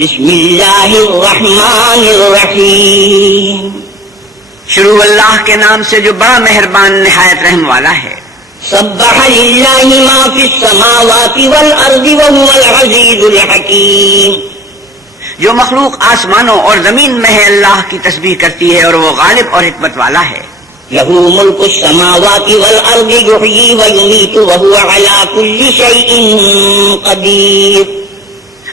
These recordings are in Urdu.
بسم اللہ الرحمن الرحیم. شروع اللہ کے نام سے جو بڑا مہربان نہایت رحم والا ہے. سبح للہ ما فی السماوات والارض وهو العزیز الحکیم. جو مخلوق آسمانوں اور زمین میں ہے اللہ کی تسبیح کرتی ہے اور وہ غالب اور حکمت والا ہے. لہ ملک السماوات والارض یحیی ویمیت وهو علی کل شیء قدیر.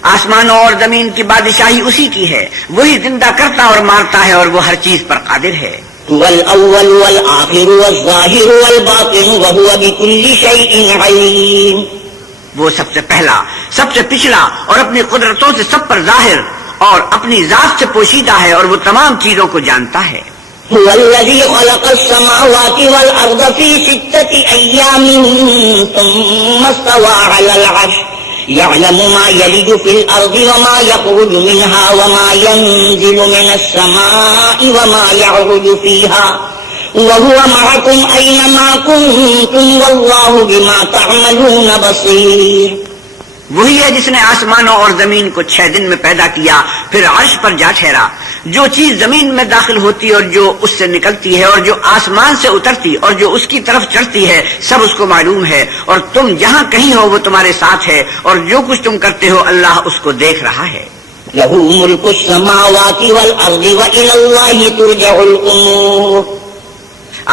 آسمانوں اور زمین کی بادشاہی اسی کی ہے، وہی زندہ کرتا اور مارتا ہے اور وہ ہر چیز پر قادر ہے. هو الاول والآخر والظاہر والباطن وهو بكل شیء علیم. وہ سب سے پہلا، سب سے پچھلا اور اپنی قدرتوں سے سب پر ظاہر اور اپنی ذات سے پوشیدہ ہے اور وہ تمام چیزوں کو جانتا ہے. هو الذي خلق السماوات والأرض في 6 أيام ثم استوى على العرش يعلم ما يلج في الأرض وما يخرج منها وما ينزل من السماء وما يعرج فيها وهو معكم أينما كنتم والله بما تعملون بصير. وہی ہے جس نے آسمانوں اور زمین کو 6 دن میں پیدا کیا، پھر عرش پر جا ٹھہرا. جو چیز زمین میں داخل ہوتی اور جو اس سے نکلتی ہے اور جو آسمان سے اترتی اور جو اس کی طرف چڑھتی ہے، سب اس کو معلوم ہے. اور تم جہاں کہیں ہو وہ تمہارے ساتھ ہے اور جو کچھ تم کرتے ہو اللہ اس کو دیکھ رہا ہے. لہ ملک السماوات والارض وإلی اللہ ترجع الامور.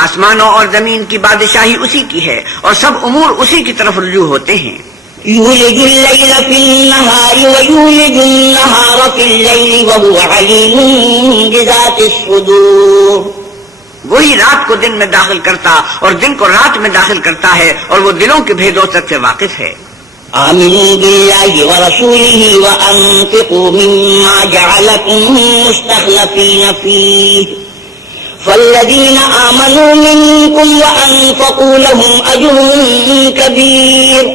آسمانوں اور زمین کی بادشاہی اسی کی ہے اور سب امور اسی کی طرف رجوع ہوتے ہیں. یولج اللیل فی النہار ویولج النہار فی اللیل وہو علیم بذات الصدور. وہی رات کو دن میں داخل کرتا اور دن کو رات میں داخل کرتا ہے اور وہ دلوں کے بھیدوں تک سے واقف ہے. آمنوا باللہ ورسولہ وانفقوا مما جعلکم مستخلفین فیہ فالذین آمنوا منکم وانفقوا لهم اجر کبیر.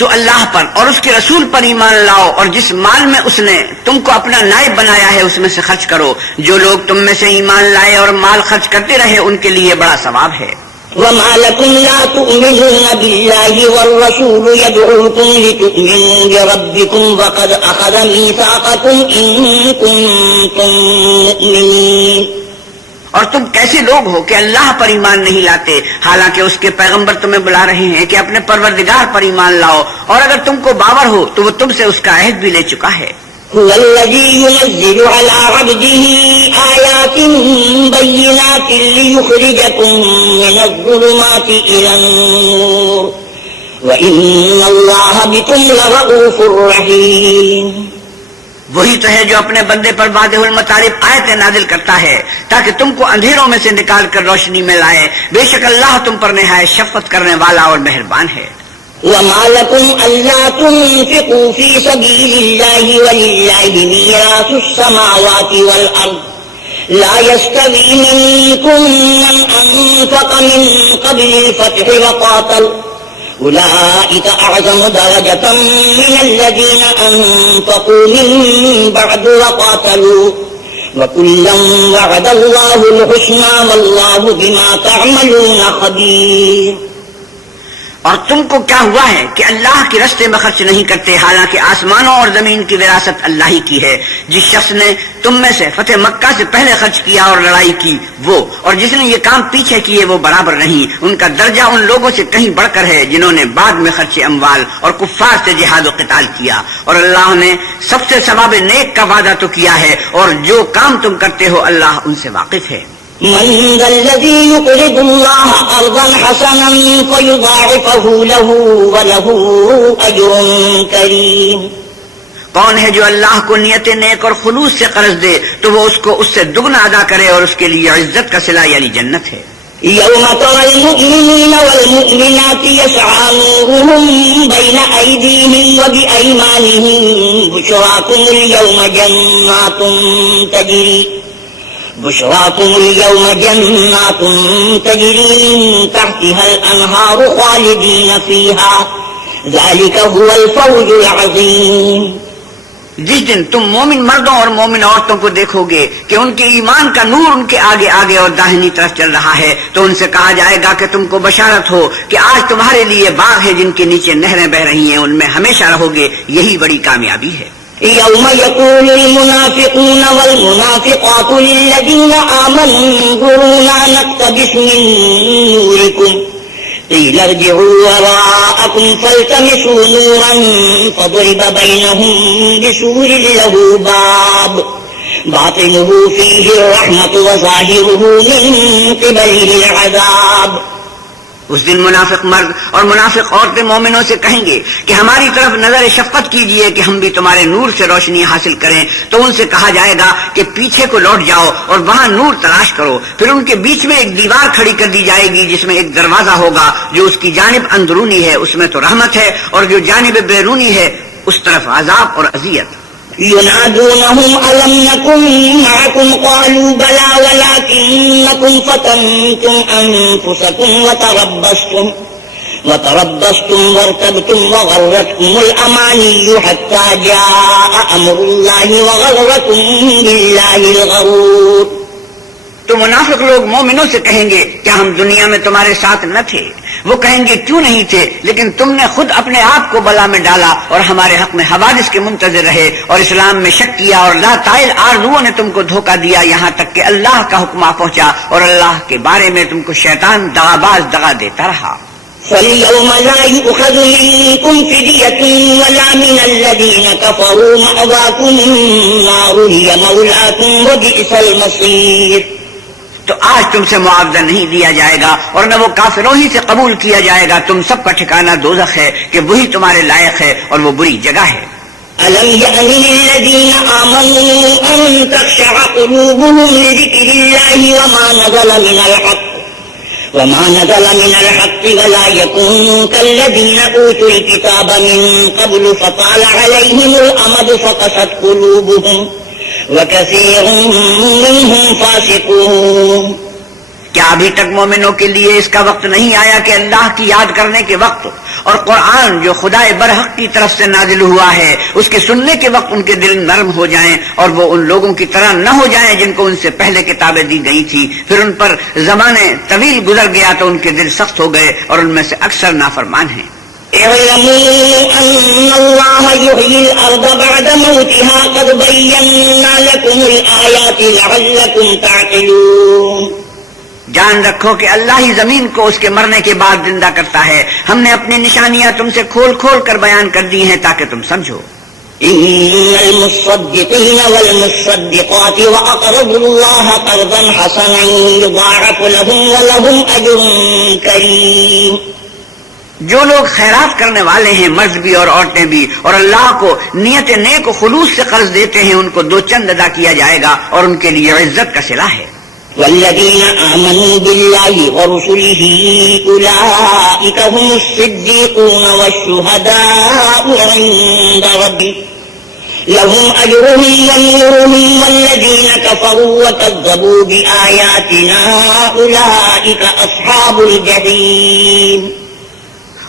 تو اللہ پر اور اس کے رسول پر ایمان لاؤ اور جس مال میں اس نے تم کو اپنا نائب بنایا ہے اس میں سے خرچ کرو. جو لوگ تم میں سے ایمان لائے اور مال خرچ کرتے رہے ان کے لیے بڑا ثواب ہے. وما لكم لا تؤمنون بالله والرسول يدعوكم لتؤمنوا بربكم وقد أخذ ميثاقكم إن كنتم مؤمنين. اور تم کیسے لوگ ہو کہ اللہ پر ایمان نہیں لاتے حالانکہ اس کے پیغمبر تمہیں بلا رہے ہیں کہ اپنے پروردگار پر ایمان لاؤ، اور اگر تم کو باور ہو تو وہ تم سے اس کا عہد بھی لے چکا ہے. هو الذي ينزل على عبده آيات بينات ليخرجكم من الظلمات إلى النور وإن الله بكم لرؤوف رحيم. وہی تو ہے جو اپنے بندے پر واضح المطالب آیتیں نازل کرتا ہے تاکہ تم کو اندھیروں میں سے نکال کر روشنی میں لائے. بے شک اللہ تم پر نہایت شفقت کرنے والا اور مہربان ہے. وما لكم ألا تنفقوا في سبيل الله ولله ميراث السماوات والأرض لا يستوي منكم من أنفق من قبل الفتح وقاتل أولئك أعظم درجة من الذين أنفقوا من بعد وقاتلوا وكلا وعد الله الحسنى والله بما تعملون خبير. اور تم کو کیا ہوا ہے کہ اللہ کے راستے میں خرچ نہیں کرتے حالانکہ آسمانوں اور زمین کی وراثت اللہ ہی کی ہے. جس شخص نے تم میں سے فتح مکہ سے پہلے خرچ کیا اور لڑائی کی وہ اور جس نے یہ کام پیچھے کیے وہ برابر نہیں. ان کا درجہ ان لوگوں سے کہیں بڑھ کر ہے جنہوں نے بعد میں خرچ اموال اور کفار سے جہاد و قتال کیا. اور اللہ نے سب سے ثواب نیک کا وعدہ تو کیا ہے اور جو کام تم کرتے ہو اللہ ان سے واقف ہے. من ذا الذي يقرض الله قرضا حسنا فيضاعفه له وله أجر كريم. کون ہے جو اللہ کو نیت نیک اور خلوص سے قرض دے تو وہ اس کو اس سے دگنا ادا کرے اور اس کے لیے عزت کا صلہ یعنی جنت ہے. يوم ترى المؤمنين والمؤمنات يسعى نورهم بين أيديهم وبأيمانهم بشراكم اليوم جنات تجري من تحتها الأنهار خالدين فيها ذلك هو الفوز العظيم. جس دن تم مومن مردوں اور مومن عورتوں کو دیکھو گے کہ ان کے ایمان کا نور ان کے آگے آگے اور داہنی طرف چل رہا ہے تو ان سے کہا جائے گا کہ تم کو بشارت ہو کہ آج تمہارے لیے باغ ہے جن کے نیچے نہریں بہ رہی ہیں، ان میں ہمیشہ رہو گے، یہی بڑی کامیابی ہے. يوم يقول المنافقون والمنافقات للذين آمنوا انظرونا نقتبس من نوركم قيل ارجعوا وراءكم فالتمسوا نورا فضرب بينهم بسور له باب باطنه فيه الرحمة وظاهره من قبله العذاب. اس دن منافق مرد اور منافق عورتیں مومنوں سے کہیں گے کہ ہماری طرف نظر شفقت کیجئے کہ ہم بھی تمہارے نور سے روشنی حاصل کریں. تو ان سے کہا جائے گا کہ پیچھے کو لوٹ جاؤ اور وہاں نور تلاش کرو. پھر ان کے بیچ میں ایک دیوار کھڑی کر دی جائے گی جس میں ایک دروازہ ہوگا. جو اس کی جانب اندرونی ہے اس میں تو رحمت ہے اور جو جانب بیرونی ہے اس طرف عذاب اور اذیت. ينادونهم ألم نكن معكم قالوا بلى ولكنكم فتنتم أنفسكم وتربصتم وارتبتم وغرتكم الأماني حتى جاء أمر الله وغركم بالله الغرور. تو منافق لوگ مومنوں سے کہیں گے کیا ہم دنیا میں تمہارے ساتھ نہ تھے؟ وہ کہیں گے کیوں نہیں تھے، لیکن تم نے خود اپنے آپ کو بلا میں ڈالا اور ہمارے حق میں حوادث کے منتظر رہے اور اسلام میں شک کیا اور لا طائل آرزوؤں نے تم کو دھوکہ دیا یہاں تک کہ اللہ کا حکم آ پہنچا اور اللہ کے بارے میں تم کو شیطان دغاباز دغا دیتا رہا. فَالْيَوْمَ لَا يُؤْخَذُ مِنكُمْ فِدْيَةٌ وَلَا مِنَ الَّذِينَ كَفَرُوا مَأْوَاكُمُ النَّارُ هِيَ مَوْلَاكُمْ وَبِئْسَ الْمَصِيرُ. تو آج تم سے معاوضہ نہیں دیا جائے گا اور نہ وہ کافروں ہی سے قبول کیا جائے گا. تم سب کا ٹھکانہ دوزخ ہے کہ وہی تمہارے لائق ہے اور وہ بری جگہ ہے. أَلَمْ يَأْنِ لِلَّذِينَ آمَنُوا أَن تَخْشَعَ قُلُوبُهُمْ لِذِكْرِ اللَّهِ وَمَا نَزَلَ مِنَ الْحَقِّ وَلَا يَكُونُوا كَالَّذِينَ أُوتُوا الْكِتَابَ مِن قَبْلُ فَطَالَ عَلَيْهِمُ الْأَمَدُ فَقَسَتْ قُلُوبُهُمْ وَكَثِيرٌ مِّنْهُمْ فَاسِقُونَ. کیا ابھی تک مومنوں کے لیے اس کا وقت نہیں آیا کہ اللہ کی یاد کرنے کے وقت اور قرآن جو خدائے برحق کی طرف سے نازل ہوا ہے اس کے سننے کے وقت ان کے دل نرم ہو جائیں اور وہ ان لوگوں کی طرح نہ ہو جائیں جن کو ان سے پہلے کتابیں دی گئی تھی، پھر ان پر زمانے طویل گزر گیا تو ان کے دل سخت ہو گئے اور ان میں سے اکثر نافرمان ہیں. اعلموا ان اللہ یحیی الارض بعد موتها قد بینا لکم الآیات لعلکم تعقلون. جان رکھو کہ اللہ ہی زمین کو اس کے مرنے کے بعد زندہ کرتا ہے. ہم نے اپنی نشانیاں تم سے کھول کھول کر بیان کر دی ہیں تاکہ تم سمجھو. ان المصدقین والمصدقات واقرضوا اللہ قرضا حسنا یضاعف لهم ولهم اجر کریم. جو لوگ خیرات کرنے والے ہیں مرد بھی اور عورتیں بھی اور اللہ کو نیت نیک و خلوص سے قرض دیتے ہیں ان کو دو چند ادا کیا جائے گا اور ان کے لیے عزت کا صلہ ہے. والذین آمنوا باللہ ورسلہ اولئک هم الصدیقون والشہداء عند ربهم لهم اجرهم ونورهم والذین کفروا وکذبوا بآیاتنا اولئک اصحاب الجحیم.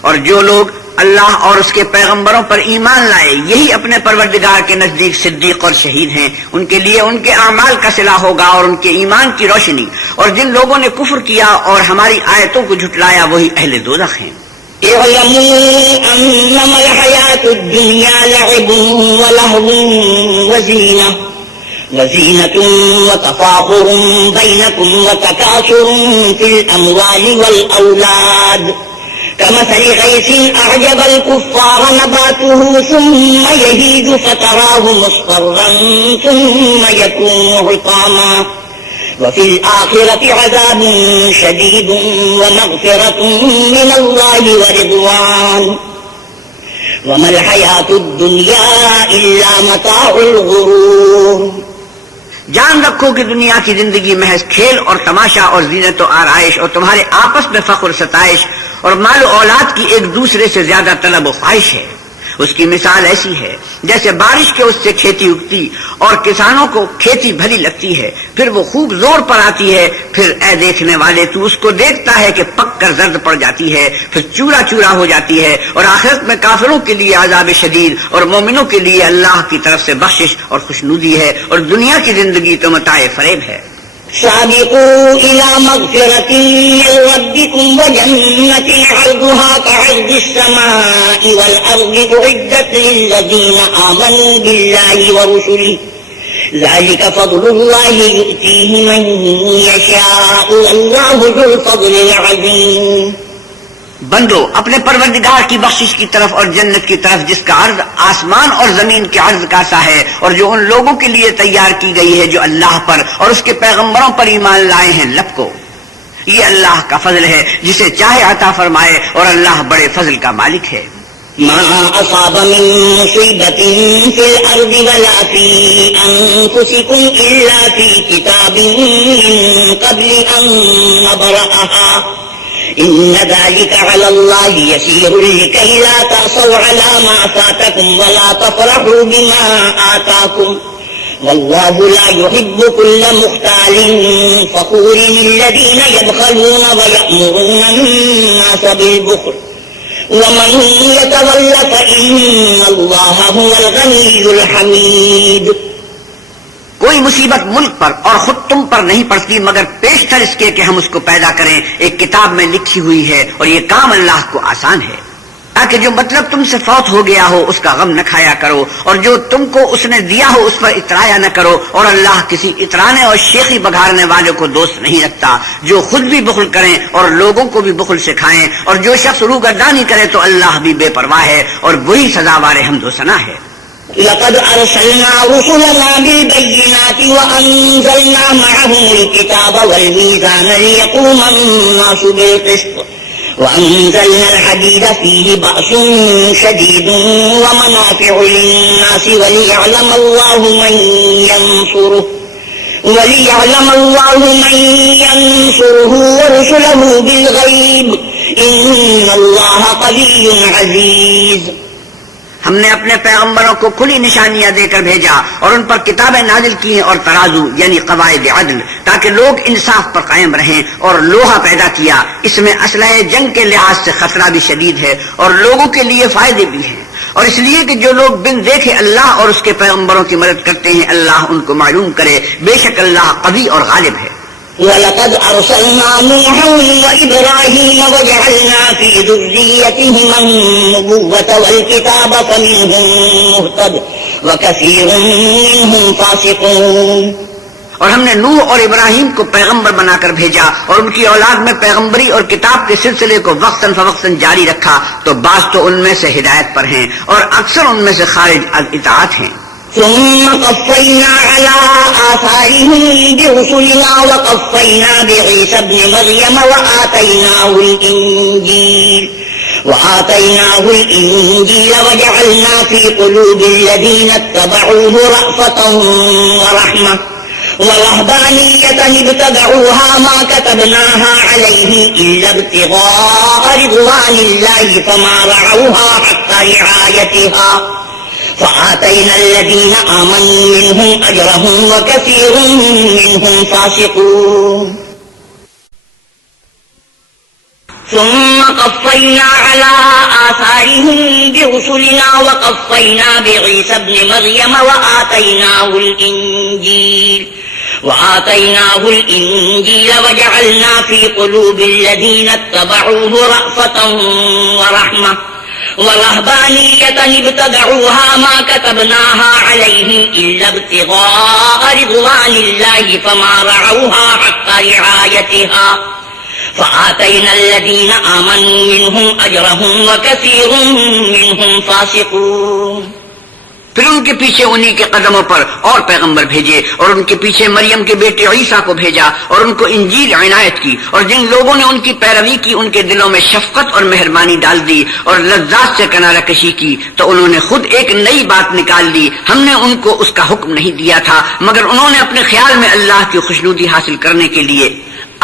اور جو لوگ اللہ اور اس کے پیغمبروں پر ایمان لائے یہی اپنے پروردگار کے نزدیک صدیق اور شہید ہیں. ان کے لیے ان کے اعمال کا صلہ ہوگا اور ان کے ایمان کی روشنی. اور جن لوگوں نے کفر کیا اور ہماری آیتوں کو جھٹلایا وہی اہل دوزخ ہیں. اعلموا انما الحیاة الدنیا لعب ولہو وزینة وتفاخر بینکم وتکاثر فی الاموال والاولاد كمثل غيث أعجب الكفار نباته ثم يهيج فتراه مصفرا ثم يكون حطاما وفي الآخرة عذاب شديد ومغفرة من الله ورضوان وما الحياة الدنيا إلا متاع الغرور. جان رکھو کہ دنیا کی زندگی محض کھیل اور تماشا اور زینت و آرائش اور تمہارے آپس میں فخر ستائش اور مال و اولاد کی ایک دوسرے سے زیادہ طلب و خواہش ہے. اس کی مثال ایسی ہے جیسے بارش کے اس سے کھیتی اگتی اور کسانوں کو کھیتی بھلی لگتی ہے، پھر وہ خوب زور پر آتی ہے، پھر اے دیکھنے والے تو اس کو دیکھتا ہے کہ پک کر زرد پڑ جاتی ہے، پھر چورا چورا ہو جاتی ہے. اور آخرت میں کافروں کے لیے عذاب شدید اور مومنوں کے لیے اللہ کی طرف سے بخشش اور خوشنودی ہے. اور دنیا کی زندگی تو متاع فریب ہے. سابقوا إلى مغفرة من ربكم وجنة عرضها كعرض السماء والأرض أعدت للذين آمنوا بالله ورسله ذلك فضل الله يؤتيه من يشاء والله ذو الفضل العظيم. بندو اپنے پروردگار کی بخشش کی طرف اور جنت کی طرف جس کا عرض آسمان اور زمین کے عرض کا سا ہے، اور جو ان لوگوں کے لیے تیار کی گئی ہے جو اللہ پر اور اس کے پیغمبروں پر ایمان لائے ہیں، لب کو. یہ اللہ کا فضل ہے، جسے چاہے عطا فرمائے، اور اللہ بڑے فضل کا مالک ہے. ما أصاب من مصيبة في الأرض ولا في أنفسكم إلا في كتاب من قبل أن نبرأها إن ذلك على الله يسير لكي لا تأسوا على ما فاتكم ولا تفرحوا بما آتاكم والله لا يحب كل مختال فخور الذين يبخلون ويأمرون الناس بالبخل ومن يتول فإن الله هو الغني الحميد. کوئی مصیبت ملک پر اور خود تم پر نہیں پڑتی مگر پیشتر اس کے کہ ہم اس کو پیدا کریں، ایک کتاب میں لکھی ہوئی ہے، اور یہ کام اللہ کو آسان ہے. تاکہ جو مطلب تم سے فوت ہو گیا ہو اس کا غم نہ کھایا کرو، اور جو تم کو اس نے دیا ہو اس پر اترایا نہ کرو، اور اللہ کسی اترانے اور شیخی بگھارنے والوں کو دوست نہیں رکھتا. جو خود بھی بخل کریں اور لوگوں کو بھی بخل سکھائیں، اور جو شخص روگردانی کرے تو اللہ بھی بے پرواہ ہے اور وہی سزاوار حمد و ثنا ہے. لقد أرسلنا رسلنا بالبينات وأنزلنا معهم الكتاب والميزان ليقوم الناس بالقسط وأنزلنا الحديد فيه بأس شديد ومنافع للناس وليعلم الله من ينصره ورسله بالغيب إن الله قوي عزيز. ہم نے اپنے پیغمبروں کو کھلی نشانیاں دے کر بھیجا اور ان پر کتابیں نازل کی ہیں اور ترازو یعنی قواعد عدل، تاکہ لوگ انصاف پر قائم رہیں، اور لوہا پیدا کیا، اس میں اسلحہ جنگ کے لحاظ سے خطرہ بھی شدید ہے اور لوگوں کے لیے فائدے بھی ہیں، اور اس لیے کہ جو لوگ بن دیکھے اللہ اور اس کے پیغمبروں کی مدد کرتے ہیں اللہ ان کو معلوم کرے، بے شک اللہ قوی اور غالب ہے. وَلَقَدْ أَرْسَلْنَا نُوحًا وَإِبْرَاهِيمَ وَجَعَلْنَا فِي ذُرِّيَّتِهِمَا النُّبُوَّةَ وَالْكِتَابَ فَمِنْهُم مُّهْتَدٍ وَكَثِيرٌ مِّنْهُمْ فَاسِقُونَ. اور ہم نے نوح اور ابراہیم کو پیغمبر بنا کر بھیجا اور ان کی اولاد میں پیغمبری اور کتاب کے سلسلے کو وقتاً فوقتاً جاری رکھا، تو بعض تو ان میں سے ہدایت پر ہیں اور اکثر ان میں سے خارج از اطاعت ہیں. ثم قفينا على آثارهم برسلنا وقفينا بعيسى ابن مريم وآتيناه الإنجيل وجعلنا في قلوب الذين اتبعوه رأفة ورحمة ورهبانية ابتدعوها ما كتبناها عليه إلا ابتغاء رضوان الله فما رعوها حق رعايتها فآتينا الذين آمنوا منهم أجرهم وكثير منهم فاسقون. ثم قفينا على آثارهم برسلنا وقفينا بعيسى ابن مريم وآتيناه الإنجيل وجعلنا في قلوب الذين اتبعوه رأفة ورحمة ورهبانية ابتدعوها ما كتبناها عليه إلا ابتغاء رضوان الله فما رعوها حق رعايتها فآتينا الذين آمنوا منهم أجرهم وكثير منهم فاسقون. پھر ان کے پیچھے انہی کے قدموں پر اور پیغمبر بھیجے اور ان کے پیچھے مریم کے بیٹے عیسیٰ کو بھیجا اور ان کو انجیل عنایت کی، اور جن لوگوں نے ان کی پیروی کی ان کے دلوں میں شفقت اور مہربانی ڈال دی اور لذات سے کنارہ کشی کی، تو انہوں نے خود ایک نئی بات نکال لی، ہم نے ان کو اس کا حکم نہیں دیا تھا مگر انہوں نے اپنے خیال میں اللہ کی خوشنودی حاصل کرنے کے لیے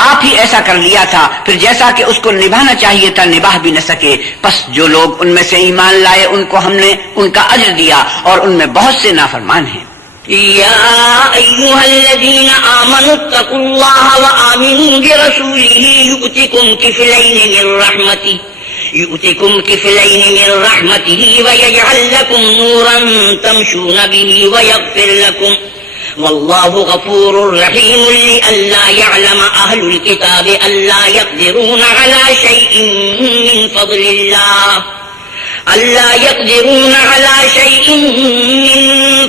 آپ ہی ایسا کر لیا تھا، پھر جیسا کہ اس کو نبھانا چاہیے تھا نبھا بھی نہ سکے. پس جو لوگ ان میں سے ایمان لائے ان کو ہم نے ان کا اجر دیا اور ان میں بہت سے نافرمان ہیں. يا أيها الذين آمنوا اتقوا الله وآمنوا برسوله يؤتكم كفلين من رحمته ويجعل لكم نورا تمشون به والله غفور رحيم لئلا يعلم أهل الكتاب ألا يقدرون على شيء من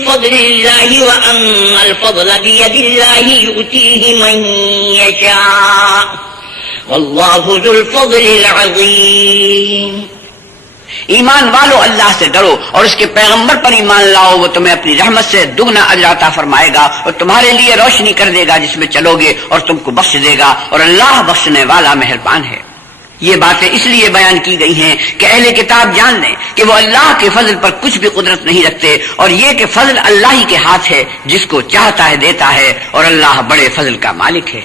فضل الله وأن الفضل بيد الله يؤتيه من يشاء والله ذو الفضل العظيم۔ ایمان والو اللہ سے ڈرو اور اس کے پیغمبر پر ایمان لاؤ، وہ تمہیں اپنی رحمت سے دگنا اجر عطا فرمائے گا اور تمہارے لیے روشنی کر دے گا جس میں چلو گے اور تم کو بخش دے گا، اور اللہ بخشنے والا مہربان ہے۔ یہ باتیں اس لیے بیان کی گئی ہیں کہ اہل کتاب جان لیں کہ وہ اللہ کے فضل پر کچھ بھی قدرت نہیں رکھتے، اور یہ کہ فضل اللہ ہی کے ہاتھ ہے، جس کو چاہتا ہے دیتا ہے، اور اللہ بڑے فضل کا مالک ہے۔